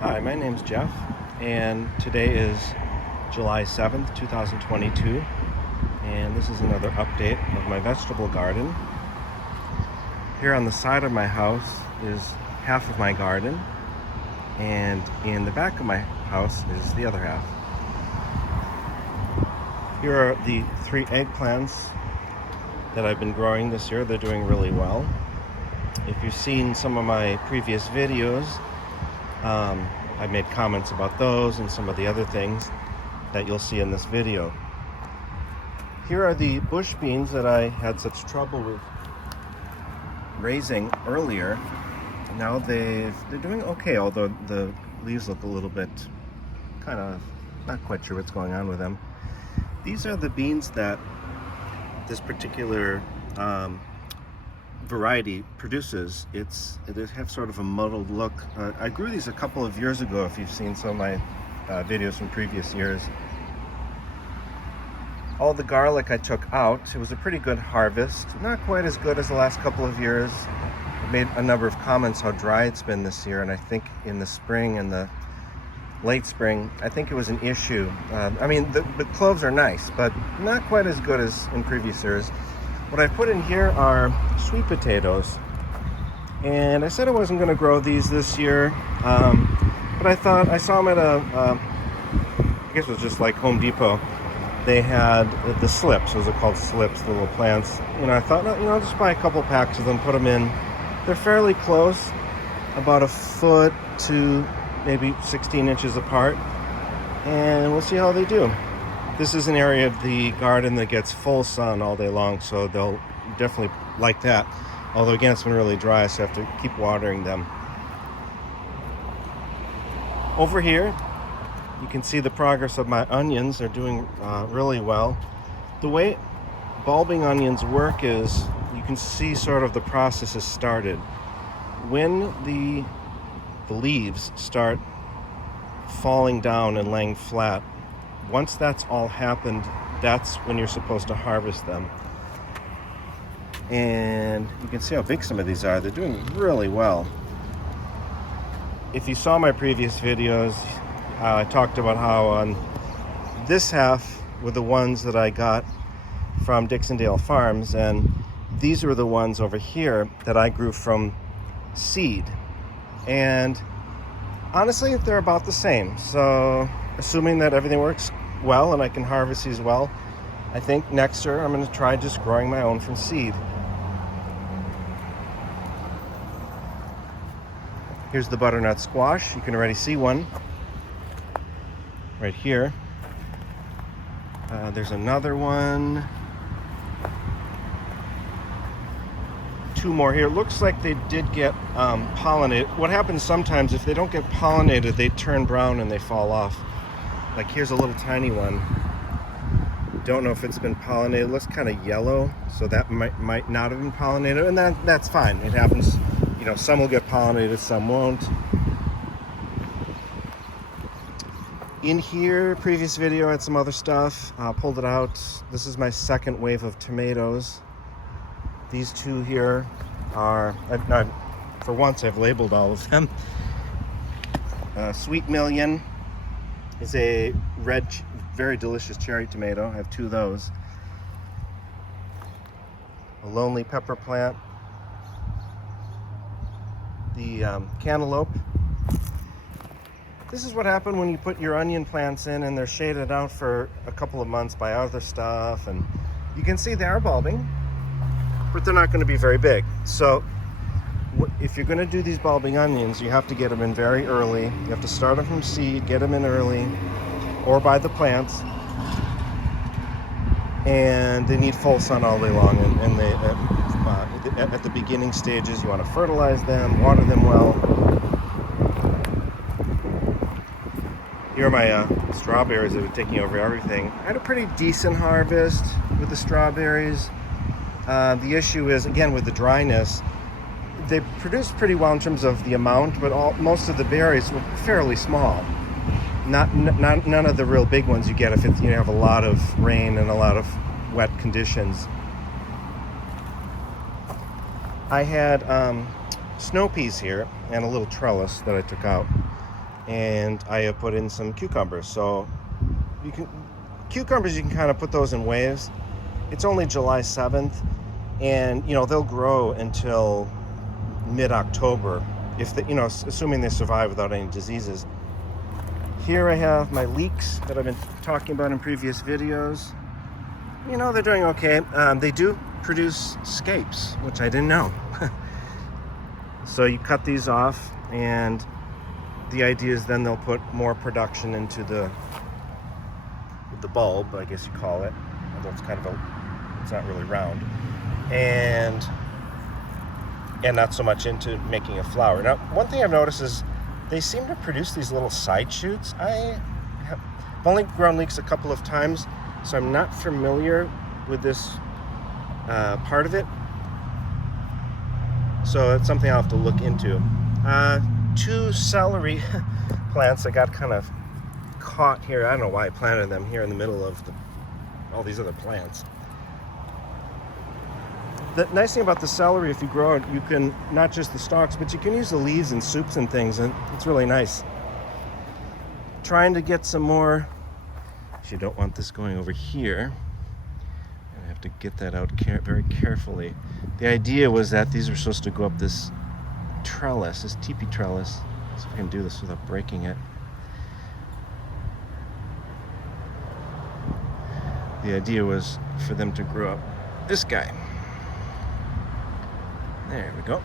Hi, my name's Jeff, and today is July 7th, 2022, and this is another update of my vegetable garden. Here on the side of my house is half of my garden, and in the back of my house is the other half. Here are the 3 eggplants that I've been growing this year. They're doing really well. If you've seen some of my previous videos, I made comments about those and some of the other things that you'll see in this video. Here are the bush beans that I had such trouble with raising earlier. Now they're doing okay, although the leaves look a little bit kind of not quite sure what's going on with them. These are the beans that this particular variety produces. They have sort of a muddled look. I grew these a couple of years ago, if you've seen some of my videos from previous years. All the garlic I took out. It was a pretty good harvest. Not quite as good as the last couple of years. I made a number of comments how dry it's been this year, and I think in the spring and the late spring, I think it was an issue. I mean, the cloves are nice, but not quite as good as in previous years. What I put in here are sweet potatoes, and I said I wasn't going to grow these this year, but I thought I saw them at I guess it was just like Home Depot. They had the slips. Was it called slips? The little plants. I thought, I'll just buy a couple packs of them, put them in. They're fairly close, about a foot to maybe 16 inches apart, and we'll see how they do. This is an area of the garden that gets full sun all day long, so they'll definitely like that. Although again, it's been really dry, so I have to keep watering them. Over here, you can see the progress of my onions. They're doing really well. The way bulbing onions work is you can see sort of the process has started. When the leaves start falling down and laying flat, once that's all happened, that's when you're supposed to harvest them. And you can see how big some of these are. They're doing really well. If you saw my previous videos, I talked about how on this half were the ones that I got from Dixondale Farms, and these were the ones over here that I grew from seed. And honestly, they're about the same. So assuming that everything works well and I can harvest these well, I think next year I'm going to try just growing my own from seed. Here's the butternut squash. You can already see one right here. There's another one. 2 more here. Looks like they did get pollinated. What happens sometimes, if they don't get pollinated, they turn brown and they fall off. Like here's a little tiny one. Don't know if it's been pollinated. It looks kind of yellow, so that might not have been pollinated, and that's fine. It happens. Some will get pollinated, some won't. In here, previous video, I had some other stuff. Pulled it out. This is my second wave of tomatoes. These 2 here are, for once I've labeled all of them. Sweet Million is a red, very delicious cherry tomato. I have 2 of those. A lonely pepper plant. The cantaloupe. This is what happened when you put your onion plants in and they're shaded out for a couple of months by other stuff, and you can see they are bulbing, but they're not going to be very big. So if you're going to do these bulbing onions, you have to get them in very early. You have to start them from seed, get them in early, or buy the plants. And they need full sun all day long, and they at the beginning stages, you want to fertilize them, water them well. Here are my strawberries that are taking over everything. I had a pretty decent harvest with the strawberries. The issue is, again, with the dryness, they produce pretty well in terms of the amount, but most of the berries were fairly small. None of the real big ones you get if you have a lot of rain and a lot of wet conditions. I had snow peas here and a little trellis that I took out, and I have put in some cucumbers. So cucumbers, you can kind of put those in waves. It's only July 7th, and they'll grow until mid-October, if assuming they survive without any diseases. Here I have my leeks that I've been talking about in previous videos. They're doing okay. They do produce scapes, which I didn't know. So you cut these off, and the idea is then they'll put more production into the bulb, I guess you call it, although it's it's not really round, and not so much into making a flower. Now, one thing I've noticed is they seem to produce these little side shoots. I've only grown leeks a couple of times, so I'm not familiar with this part of it. So it's something I'll have to look into. 2 celery plants that got kind of caught here. I don't know why I planted them here in the middle of all these other plants. The nice thing about the celery, if you grow it, you can, not just the stalks, but you can use the leaves in soups and things, and it's really nice. Trying to get some more. You don't want this going over here. I have to get that out very carefully. The idea was that these were supposed to go up this trellis, this teepee trellis. So if I can do this without breaking it. The idea was for them to grow up this guy. There we go.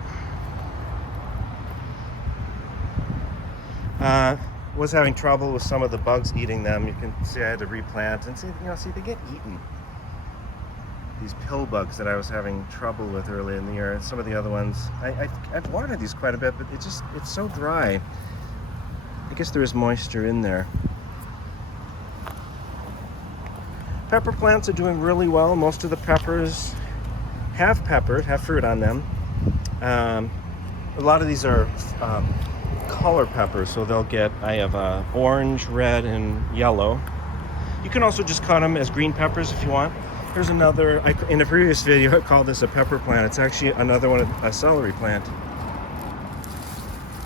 Was having trouble with some of the bugs eating them. You can see I had to replant, and see they get eaten. These pill bugs that I was having trouble with early in the year. Some of the other ones, I've watered these quite a bit, but it's so dry. I guess there is moisture in there. Pepper plants are doing really well. Most of the peppers have fruit on them. A lot of these are color peppers, so I have orange, red, and yellow. You can also just cut them as green peppers if you want. Here's another, in a previous video I called this a pepper plant. It's actually another one, a celery plant.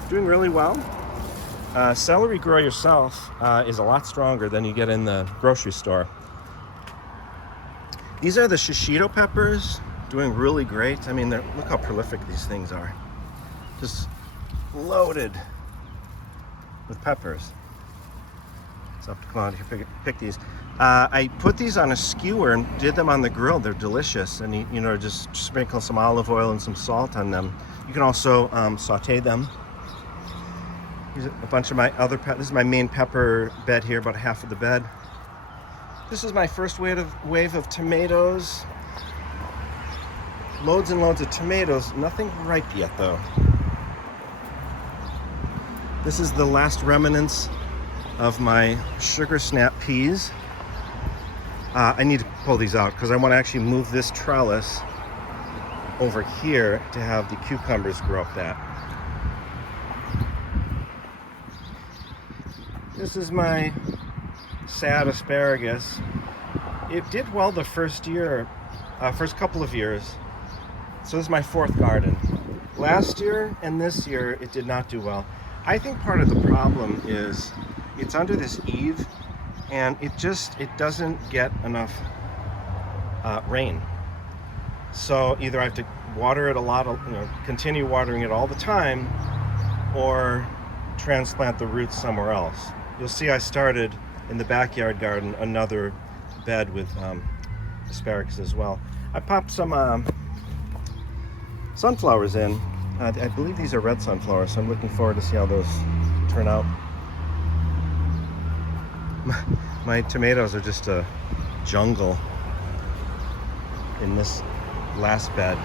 Doing really well. Celery grow yourself is a lot stronger than you get in the grocery store. These are the shishito peppers, doing really great. I mean, look how prolific these things are. Just loaded with peppers. So I'll have to come out here pick these. I put these on a skewer and did them on the grill. They're delicious, and just sprinkle some olive oil and some salt on them. You can also saute them. Here's a bunch of my other this is my main pepper bed here, about half of the bed. This is my first wave of tomatoes. Loads and loads of tomatoes. Nothing ripe yet, though. This is the last remnants of my sugar snap peas. I need to pull these out because I want to actually move this trellis over here to have the cucumbers grow up that. This is my sad asparagus. It did well the first couple of years. So this is my 4th garden. Last year and this year, it did not do well. I think part of the problem is it's under this eave, and it doesn't get enough rain. So either I have to water it a lot, continue watering it all the time, or transplant the roots somewhere else. You'll see I started in the backyard garden another bed with asparagus as well. I popped some sunflowers in. I believe these are red sunflowers, so I'm looking forward to see how those turn out. My tomatoes are just a jungle in this last bed.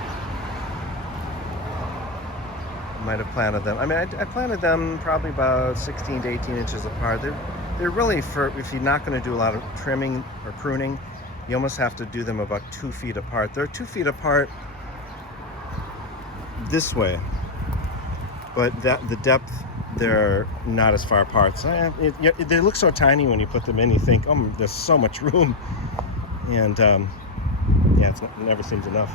I might have planted them. I mean, I planted them probably about 16 to 18 inches apart. They're really for if you're not going to do a lot of trimming or pruning, you almost have to do them about 2 feet apart. They're 2 feet apart this way, but the depth, they're not as far apart. So they look so tiny when you put them in. You think, oh, there's so much room, and it never seems enough.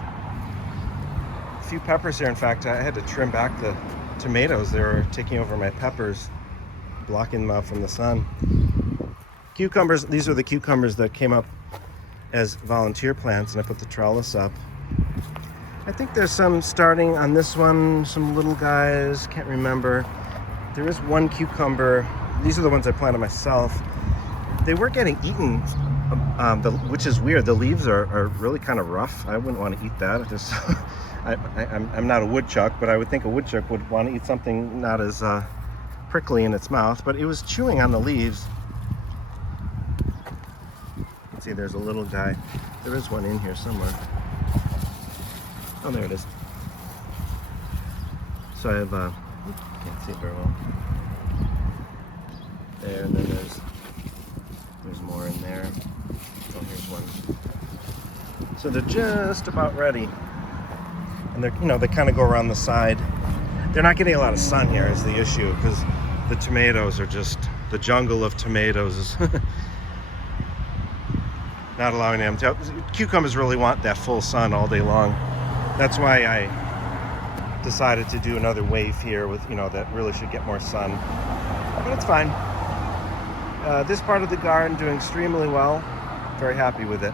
A few peppers here. In fact, I had to trim back the tomatoes. They were taking over my peppers. blocking them out from the sun. Cucumbers, these are the cucumbers that came up as volunteer plants, and I put the trellis up. I think there's some starting on this one, some little guys, can't remember. There is one cucumber. These are the ones I planted myself. They were getting eaten, which is weird. The leaves are really kind of rough. I wouldn't want to eat that. I'm not a woodchuck, but I would think a woodchuck would want to eat something not as prickly in its mouth, but it was chewing on the leaves. Let's see, there's a little guy. There is one in here somewhere. Oh, there it is. So I have, can't see it very well. There, and then there's more in there. Oh, here's one. So they're just about ready. And they're, they kind of go around the side. They're not getting a lot of sun here is the issue, because the tomatoes are just, the jungle of tomatoes is not allowing them to. Cucumbers really want that full sun all day long. That's why I decided to do another wave here with, that really should get more sun. But it's fine. This part of the garden doing extremely well. Very happy with it.